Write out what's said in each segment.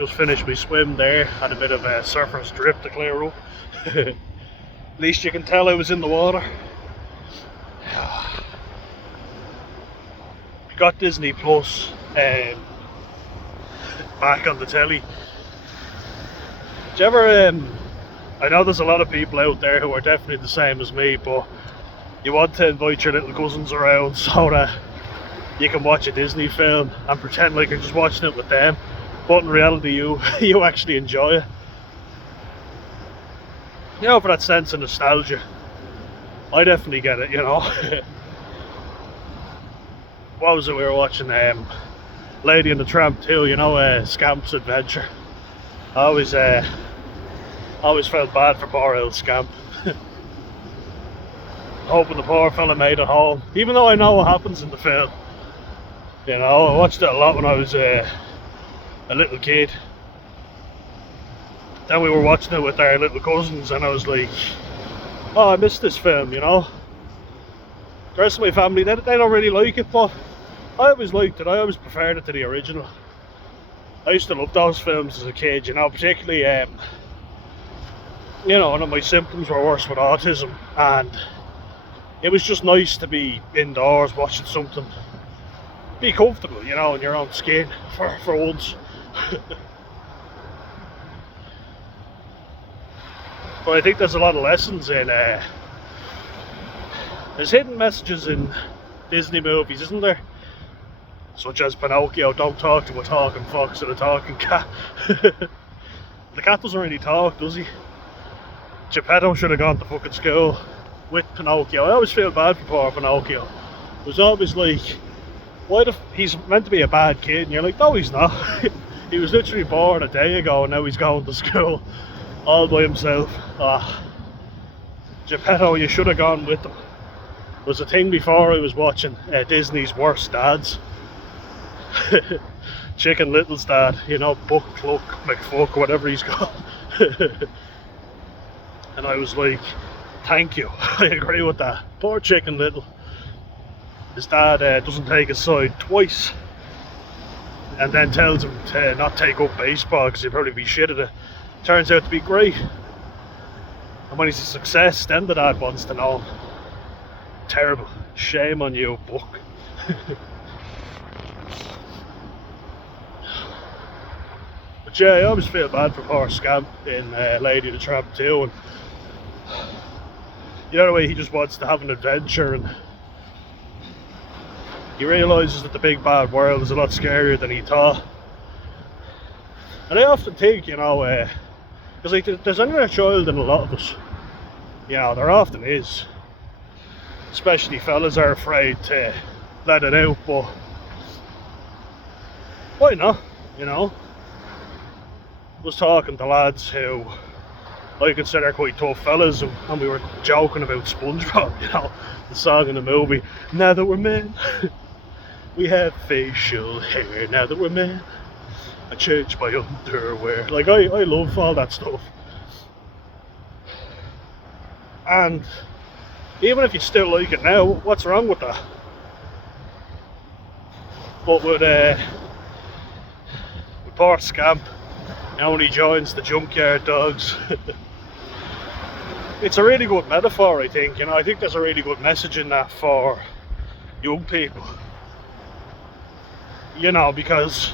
Just finished my swim there, had a bit of a surfer's drip to clear up. At least you can tell I was in the water. Got Disney Plus back on the telly. Do you ever, I know there's a lot of people out there who are definitely the same as me, but you want to invite your little cousins around so that you can watch a Disney film and pretend like you're just watching it with them, but in reality you actually enjoy it. You know, for that sense of nostalgia. I definitely get it, you know. What was it we were watching? Lady and the Tramp 2, you know, Scamp's Adventure. I always felt bad for poor old Scamp. Hoping the poor fella made it home, even though I know what happens in the film. You know, I watched it a lot when I was a little kid. Then we were watching it with our little cousins and I was like, oh, I missed this film, you know. The rest of my family, they don't really like it, but I always liked it. I always preferred it to the original. I used to love those films as a kid, you know, particularly, you know, one of my symptoms were worse with autism, and it was just nice to be indoors watching something. Be comfortable, you know, in your own skin for once. But I think there's a lot of lessons in, there's hidden messages in Disney movies, isn't there? Such as Pinocchio, don't talk to a talking fox and a talking cat. The cat doesn't really talk, does he? Geppetto should have gone to fucking school with Pinocchio. I always feel bad for poor Pinocchio. It was always like, he's meant to be a bad kid, and you're like, no he's not. He was literally born a day ago and now he's going to school all by himself. Geppetto, you should have gone with him. There was a thing before I was watching Disney's Worst Dads. Chicken Little's dad, you know, Buck, Cluck, McFuck, whatever he's called. And I was like, thank you, I agree with that. Poor Chicken Little. His dad doesn't take his side twice, and then tells him to not take up baseball because he'll probably be shit at it. Turns out to be great. And when he's a success, then the dad wants to know him. Terrible. Shame on you, Buck. But yeah, I always feel bad for poor Scamp in Lady and the Tramp 2, and you know the way he just wants to have an adventure, and he realises that the big bad world is a lot scarier than he thought. And I often think, you know, because like there's an inner child in a lot of us. You know, there often is. Especially fellas are afraid to let it out, but why not, you know? I was talking to lads who I consider quite tough fellas, and we were joking about SpongeBob, you know, the song in the movie. Now that we're men, we have facial hair. Now that we're men, I change my underwear. Like, I love all that stuff. And even if you still like it now, what's wrong with that? But with poor Scamp, you know, when he joins the junkyard dogs, it's a really good metaphor, I think. You know, I think there's a really good message in that for young people. You know, because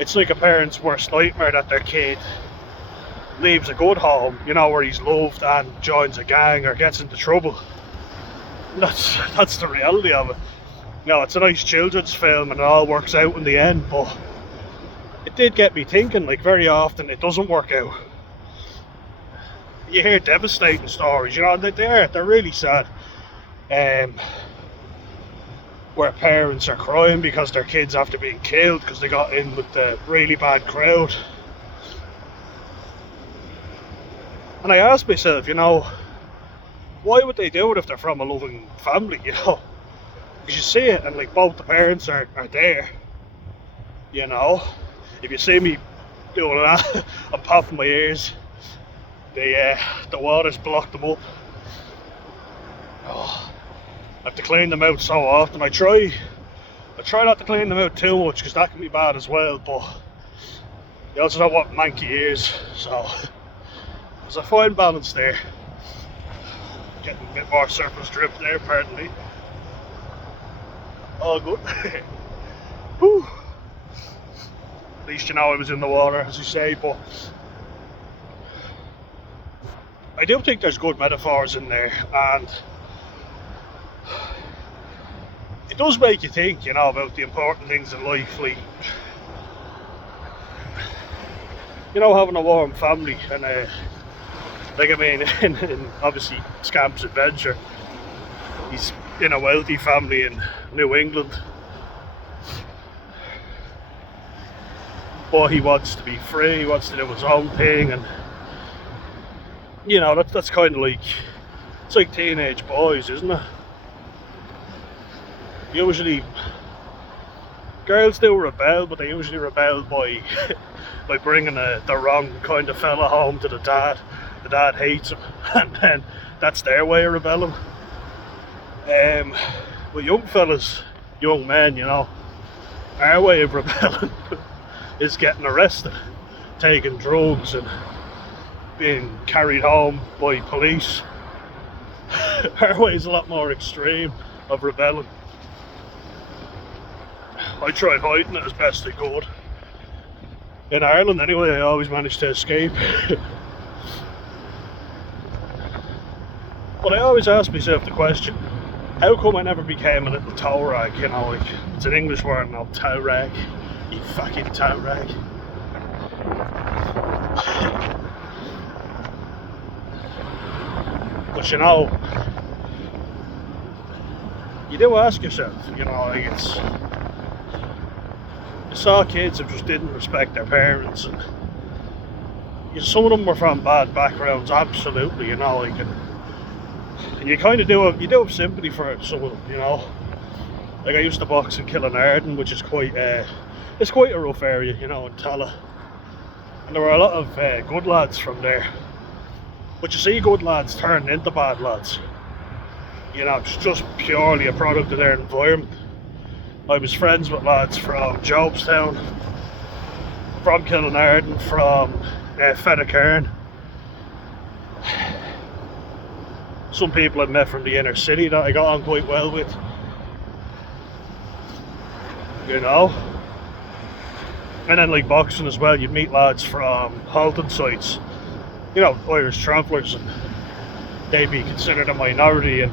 it's like a parent's worst nightmare that their kid leaves a good home, you know, where he's loved and joins a gang or gets into trouble. That's the reality of it. You know, it's a nice children's film and it all works out in the end, but it did get me thinking, like, very often it doesn't work out. You hear devastating stories, you know, they're really sad. Where parents are crying because their kids after being killed because they got in with the really bad crowd. And I asked myself, you know, why would they do it if they're from a loving family, you know? Because you see it and like both the parents are there, you know? If you see me doing that, I'm popping my ears. The water's blocked them up. Oh, I have to clean them out so often. I try not to clean them out too much because that can be bad as well, but You also know what manky is, so there's a fine balance there. Getting a bit more surface drip there, pardon me. All good. Whew. At least you know I was in the water, as you say, but I do think there's good metaphors in there, and it does make you think, you know, about the important things in life, you know, having a warm family, and like I mean, in obviously Scamp's adventure, he's in a wealthy family in New England, but he wants to be free, he wants to do his own thing, and you know, that's kind of like, it's like teenage boys, isn't it? Usually girls do rebel, but they usually rebel by by bringing the wrong kind of fella home to the dad. The dad hates him, and then that's their way of rebelling. But young fellas, young men, you know, our way of rebelling is getting arrested, taking drugs, and being carried home by police. Our way is a lot more extreme of rebelling. I tried hiding it as best I could. In Ireland anyway, I always managed to escape. But I always ask myself the question, how come I never became a little tow rag, you know, like, it's an English word now, tow rag, you fucking tow rag. But you know, you do ask yourself, you know, like, it's, you saw kids who just didn't respect their parents, and some of them were from bad backgrounds, absolutely, you know, like, and you kind of do have sympathy for some of them, you know. Like, I used to box in Killinarden, which is quite it's quite a rough area, you know, in Tala, and there were a lot of good lads from there. But you see good lads turn into bad lads, you know, it's just purely a product of their environment. I was friends with lads from Jobstown, from Killinarden, from Fennacairn. Some people I've met from the inner city that I got on quite well with, you know. And then, like, boxing as well, you'd meet lads from halting sites, you know, Irish tramplers, and they'd be considered a minority and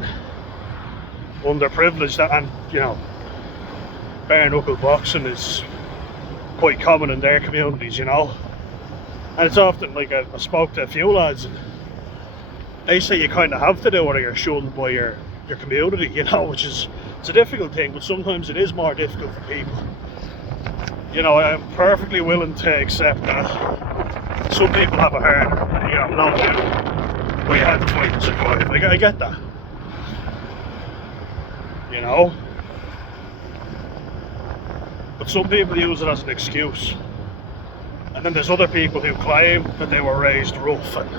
underprivileged, and, you know, bare knuckle boxing is quite common in their communities, you know. And it's often, like, I spoke to a few lads, and they say you kind of have to do it or you're shunned by your community, you know, which is, it's a difficult thing, but sometimes it is more difficult for people. You know, I'm perfectly willing to accept that some people have a harder, you know, not you, but you have to fight to survive. Like, I get that, you know. But some people use it as an excuse, and then there's other people who claim that they were raised rough, and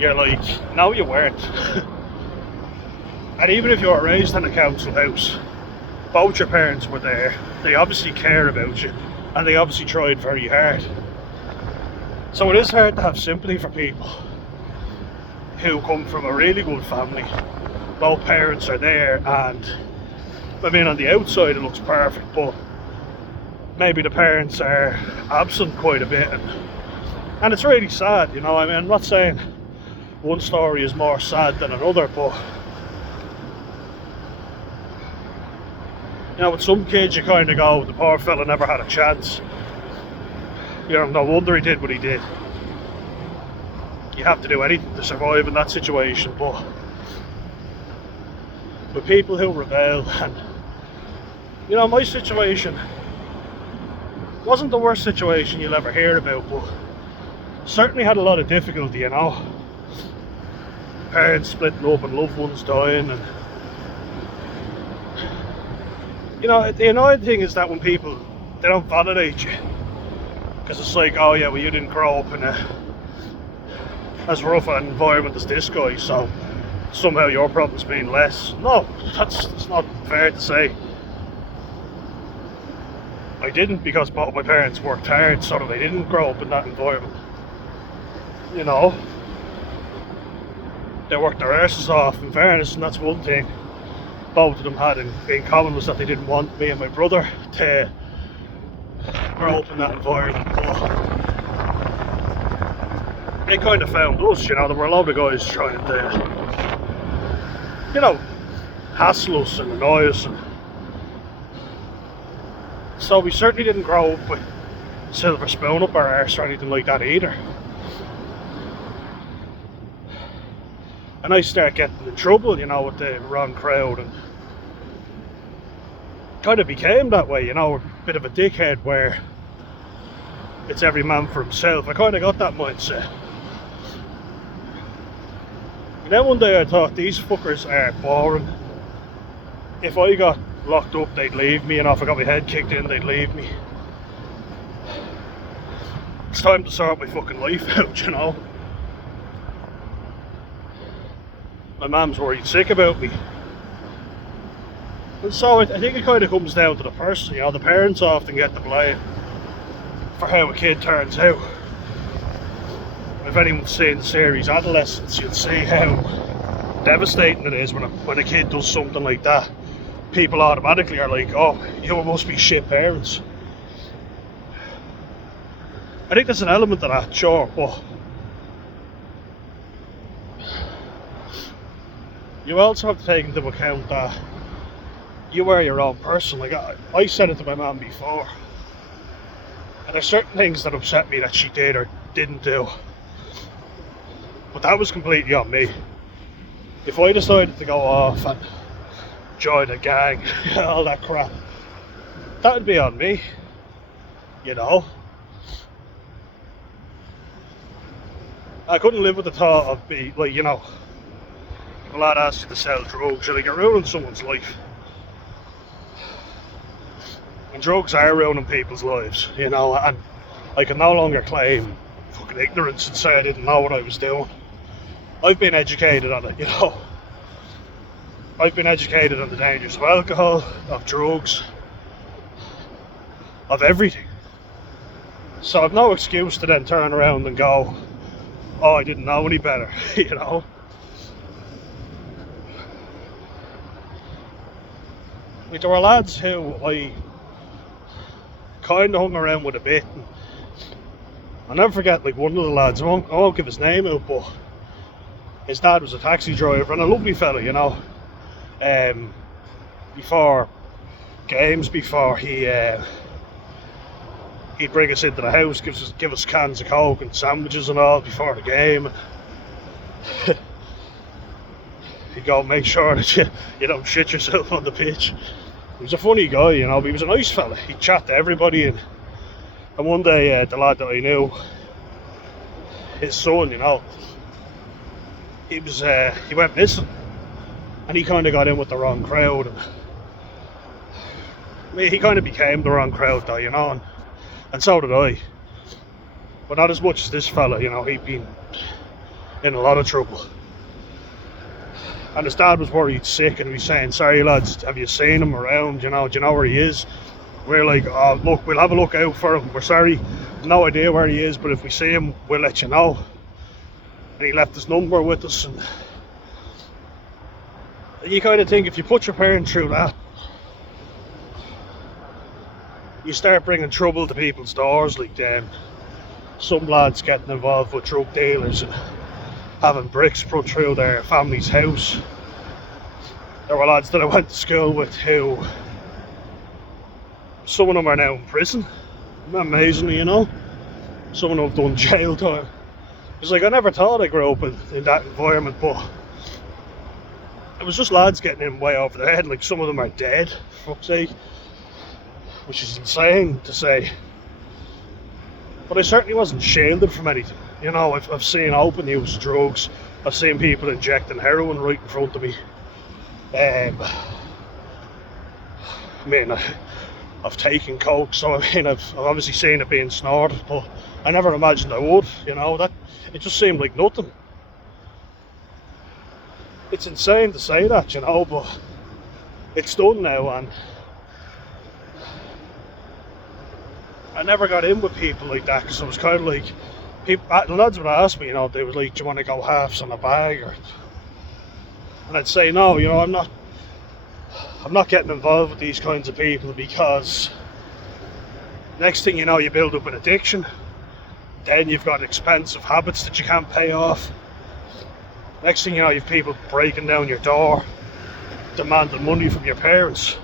you're like, no, you weren't. And even if you were raised in a council house, both your parents were there, they obviously care about you, and they obviously tried very hard. So it is hard to have sympathy for people who come from a really good family. Both parents are there, and I mean, on the outside it looks perfect, but maybe the parents are absent quite a bit, and it's really sad, you know. I mean, I'm not saying one story is more sad than another, but you know, with some kids you kind of go, the poor fella never had a chance, you know, no wonder he did what he did. You have to do anything to survive in that situation, but with people who rebel, and you know, my situation wasn't the worst situation you'll ever hear about, but certainly had a lot of difficulty, you know. Parents splitting up and loved ones dying, and you know, the annoying thing is that when people, they don't validate you, because it's like, oh yeah, well, you didn't grow up in as rough an environment as this guy, so somehow your problem's been less. No, that's not fair to say. I I didn't, because both my parents worked hard so that I didn't grow up in that environment. You know, they worked their arses off, in fairness, and that's one thing both of them had in common, was that they didn't want me and my brother to grow up in that environment. But they kind of found us, you know. There were a lot of guys trying to, you know, hassle us and annoy us, and so we certainly didn't grow up with silver spoon up our arse or anything like that either. And I start getting in trouble, you know, with the wrong crowd, and kind of became that way, you know, a bit of a dickhead where it's every man for himself. I kind of got that mindset. And then one day I thought, these fuckers are boring. If I got locked up, they'd leave me, and if I got my head kicked in, they'd leave me. It's time to sort my fucking life out, you know. My mum's worried sick about me. And so I think it kind of comes down to the person, you know. The parents often get the blame for how a kid turns out. If anyone's seen the series Adolescence, you'll see how devastating it is when a kid does something like that. People automatically are like, oh, you must be shit parents. I think there's an element of that, sure, but you also have to take into account that you are your own person. Like, I said it to my mum before, and there's certain things that upset me that she did or didn't do, but that was completely on me. If I decided to go off and join a gang, all that crap, that would be on me, you know. I couldn't live with the thought of being, like, you know, if a lad asks you to sell drugs, you're like, you're ruining someone's life. And drugs are ruining people's lives, you know, and I can no longer claim fucking ignorance and say I didn't know what I was doing. I've been educated on it, you know. I've been educated on the dangers of alcohol, of drugs, of everything. So I've no excuse to then turn around and go, oh, I didn't know any better, you know. Like, there were lads who I kind of hung around with a bit, and I'll never forget, like, one of the lads, I won't give his name out, but his dad was a taxi driver and a lovely fella, you know. Before games, he'd bring us into the house, give us cans of Coke and sandwiches and all before the game. He'd go make sure that you don't shit yourself on the pitch. He was a funny guy, you know, but he was a nice fella. He'd chat to everybody, and one day the lad that I knew, his son, you know, he went missing, and he kind of got in with the wrong crowd, and I mean, he kind of became the wrong crowd though, you know, and so did I, but not as much as this fella, you know. He'd been in a lot of trouble, and his dad was worried sick, and he was saying, sorry lads, have you seen him around, you know, do you know where he is? We're like, oh look, we'll have a look out for him, we're sorry, no idea where he is, but if we see him, we'll let you know. And he left his number with us, and you kind of think, if you put your parents through that, you start bringing trouble to people's doors. Like, some lads getting involved with drug dealers and having bricks put through their family's house. There were lads that I went to school with who, some of them are now in prison, amazingly, you know. Some of them have done jail time. It's like, I never thought I grew up in that environment, but it was just lads getting in way over their head. Like, some of them are dead, for fuck's sake, which is insane to say. But I certainly wasn't shielded from anything. You know, I've seen open use of drugs. I've seen people injecting heroin right in front of me. I mean, I've taken coke, so I mean, I've obviously seen it being snorted, but I never imagined I would, you know. That it just seemed like nothing. It's insane to say that, you know, but it's done now, and I never got in with people like that because I was kind of like, the lads would ask me, you know, they was like, do you want to go halves on a bag? And I'd say no, you know, I'm not getting involved with these kinds of people, because next thing you know, you build up an addiction. Then you've got expensive habits that you can't pay off. Next thing you know, you've people breaking down your door, demanding money from your parents.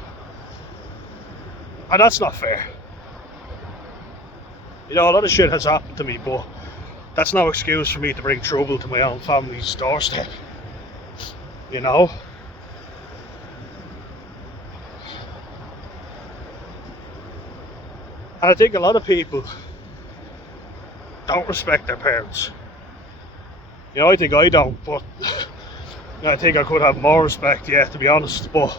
And that's not fair. You know, a lot of shit has happened to me, but that's no excuse for me to bring trouble to my own family's doorstep. You know? And I think a lot of people don't respect their parents. You know, I think I don't, but I think I could have more respect, yeah, to be honest. But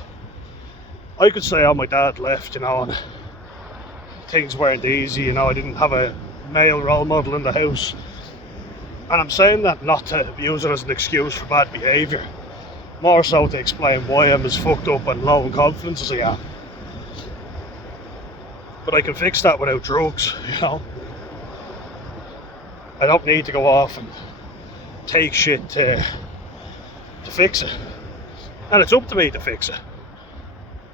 I could say, oh, my dad left, you know, and things weren't easy, you know, I didn't have a male role model in the house. And I'm saying that not to use it as an excuse for bad behaviour, more so to explain why I'm as fucked up and low in confidence as I am. But I can fix that without drugs, you know. I don't need to go off and take shit to fix it. And it's up to me to fix it.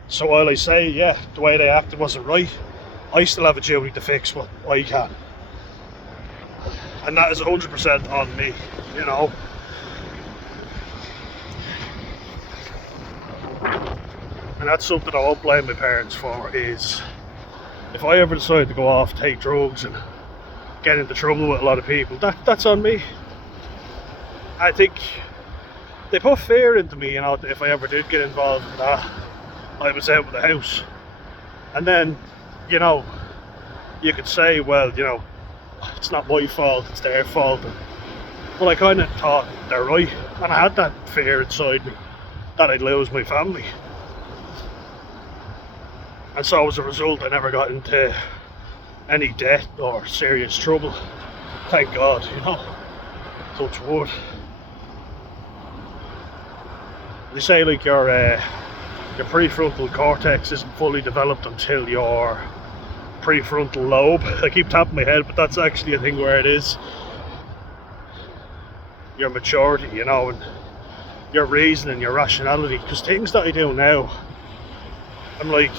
So while I say, yeah, the way they acted wasn't right, I still have a duty to fix what I can. And that is 100% on me, you know. And that's something I won't blame my parents for, is if I ever decide to go off, take drugs and get into trouble with a lot of people, that's on me. I think they put fear into me, you know, that if I ever did get involved in that, I was out of the house. And then, you know, you could say, well, you know, it's not my fault, it's their fault. Well, I kind of thought they're right, and I had that fear inside me that I'd lose my family. And so as a result, I never got into any debt or serious trouble. Thank God, you know. Touch wood. They say like your prefrontal cortex isn't fully developed until your prefrontal lobe. I keep tapping my head, but that's actually a thing where it is. Your maturity, you know, and your reasoning, your rationality. Because things that I do now, I'm like,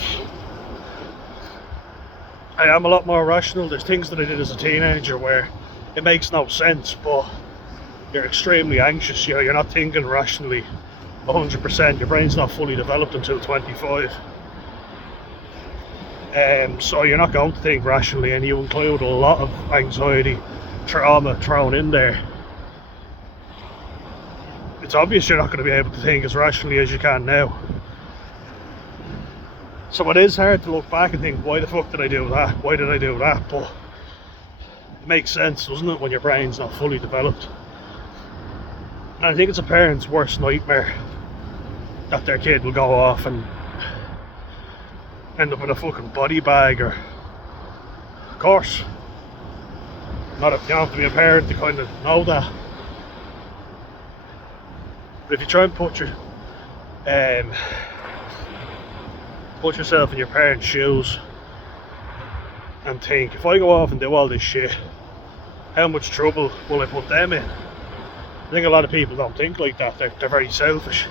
I am a lot more rational. There's things that I did as a teenager where it makes no sense, but you're extremely anxious. You know, you're not thinking rationally 100%. Your brain's not fully developed until 25. So you're not going to think rationally, and you include a lot of anxiety, trauma thrown in there. It's obvious you're not going to be able to think as rationally as you can now. So it is hard to look back and think, why the fuck did I do that? Why did I do that? But it makes sense, doesn't it, when your brain's not fully developed? And I think it's a parent's worst nightmare that their kid will go off and end up in a fucking body bag, or, of course, you don't have to be a parent to kind of know that. But if you try and put yourself in your parents' shoes and think, if I go off and do all this shit, how much trouble will I put them in? I think a lot of people don't think like that. They're very selfish.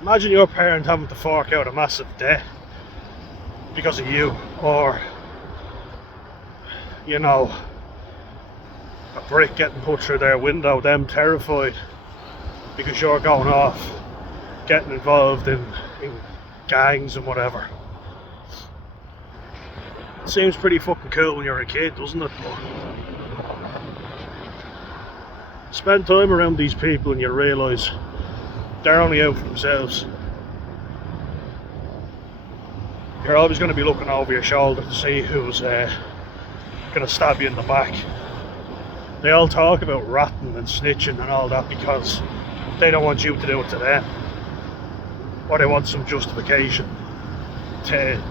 Imagine your parent having to fork out a massive debt because of you, or, you know, a brick getting put through their window, them terrified because you're going off, getting involved in gangs and whatever. It seems pretty fucking cool when you're a kid, doesn't it? But spend time around these people and you realise they're only out for themselves. You're always going to be looking over your shoulder to see who's going to stab you in the back. They all talk about ratting and snitching and all that because they don't want you to do it to them, or they want some justification to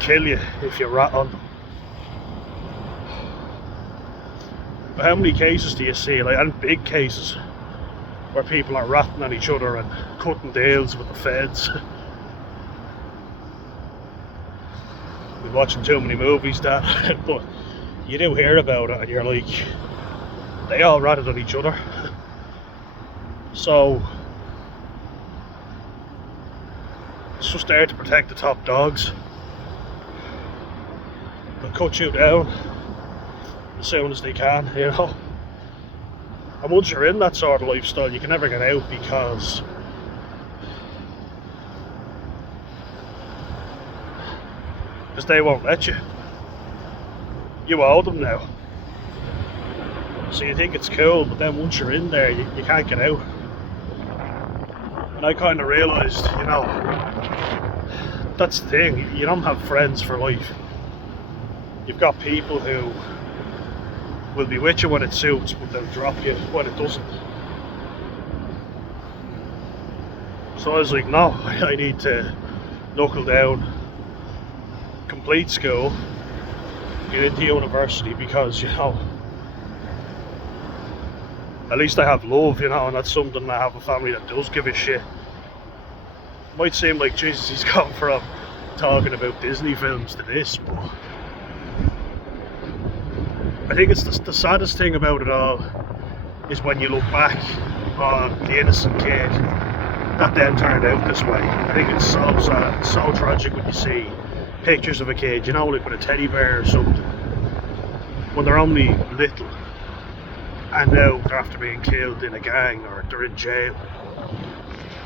kill you if you rat on them. But how many cases do you see, like, and big cases, where people are ratting on each other and cutting deals with the feds? been watching too many movies that, but you do hear about it and you're like, they all ratted on each other. So it's just there to protect the top dogs. They'll cut you down as soon as they can, you know. And once you're in that sort of lifestyle, you can never get out because they won't let you. You owe them now. So you think it's cool, but then once you're in there, you can't get out. And I kind of realised, you know, that's the thing, you don't have friends for life. You've got people who will be with you when it suits, but they'll drop you when it doesn't. So I was like, no, I need to knuckle down, complete school, get into university, because, you know, at least I have love, you know, and that's something. I have a family that does give a shit. Might seem like, Jesus, he's gone from talking about Disney films to this, but I think it's the saddest thing about it all is when you look back on the innocent kid that then turned out this way. I think it's so sad, so tragic when you see pictures of a kid, you know, like with a teddy bear or something, when they're only little, and now they're after being killed in a gang or they're in jail,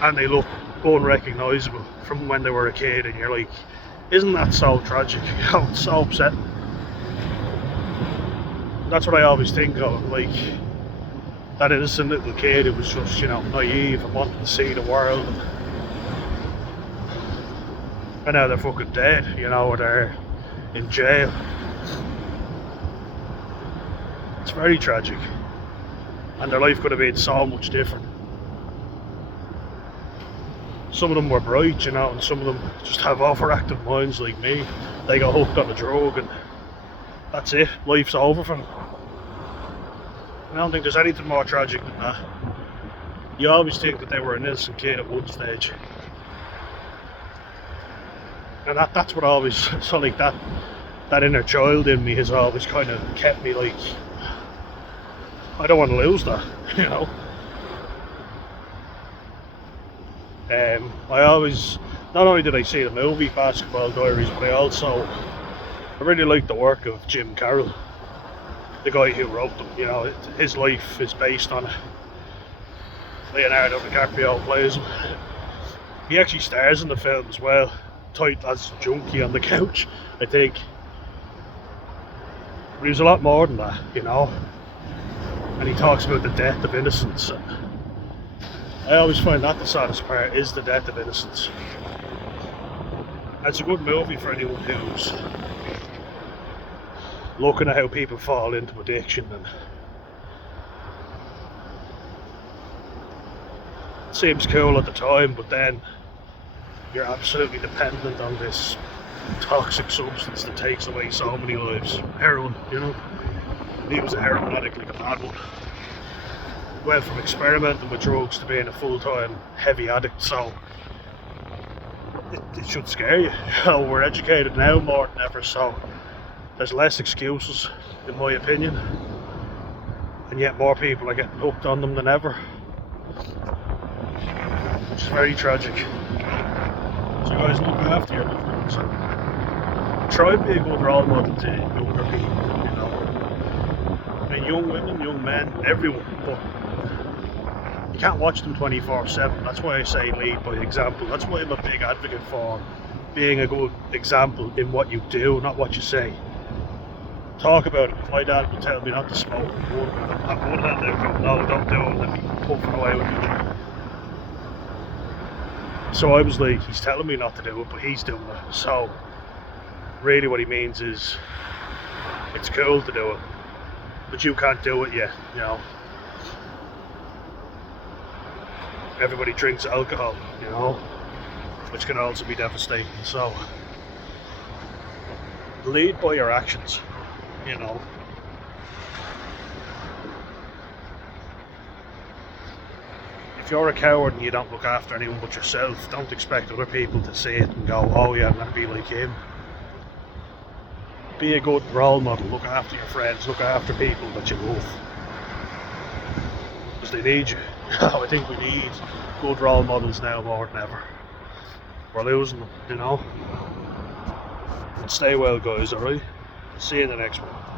and they look unrecognisable from when they were a kid, and you're like, isn't that so tragic? You know, it's so upsetting. That's what I always think of, like that innocent little kid who was just, you know, naive and wanted to see the world, and now they're fucking dead, you know, or they're in jail. It's very tragic, and their life could have been so much different. Some of them were bright, you know, and some of them just have overactive minds like me. They got hooked on a drug and that's it, life's over for them. I don't think there's anything more tragic than that. You always think that they were an innocent kid at one stage. And that's what always, so like that inner child in me has always kind of kept me like, I don't want to lose that, you know. I always, not only did I see the movie Basketball Diaries, but I really liked the work of Jim Carroll, the guy who wrote them. You know, his life is based on it. Leonardo DiCaprio plays him. He actually stars in the film as well, tight as junkie on the couch, I think. But he was a lot more than that, you know. And he talks about the death of innocence. I always find that the saddest part, is the death of innocence. It's a good movie for anyone who's looking at how people fall into addiction, and it seems cool at the time, but then you're absolutely dependent on this toxic substance that takes away so many lives. Heroin, you know. He was a heroin addict, like a bad one. Went from experimenting with drugs to being a full-time heavy addict, so it should scare you. You know, we're educated now more than ever, so there's less excuses, in my opinion, and yet more people are getting hooked on them than ever, which is very tragic. So guys, look after your loved ones and try and be a good role model to younger people, you know. I mean, young women, young men, everyone, but you can't watch them 24/7. That's why I say lead by example. That's why I'm a big advocate for being a good example in what you do, not what you say. Talk about it. If my dad would tell me not to smoke, I would have to go, no, don't do it, let me puffing away with it. So I was like, he's telling me not to do it, but he's doing it. So really what he means is, it's cool to do it, but you can't do it yet, you know. Everybody drinks alcohol, you know, which can also be devastating. So lead by your actions, you know. If you're a coward and you don't look after anyone but yourself, don't expect other people to see it and go, oh yeah, I'm going to be like him. Be a good role model, look after your friends, look after people that you love. Because they need you. I think we need good role models now more than ever. We're losing them, you know. And stay well, guys, alright? See you in the next one.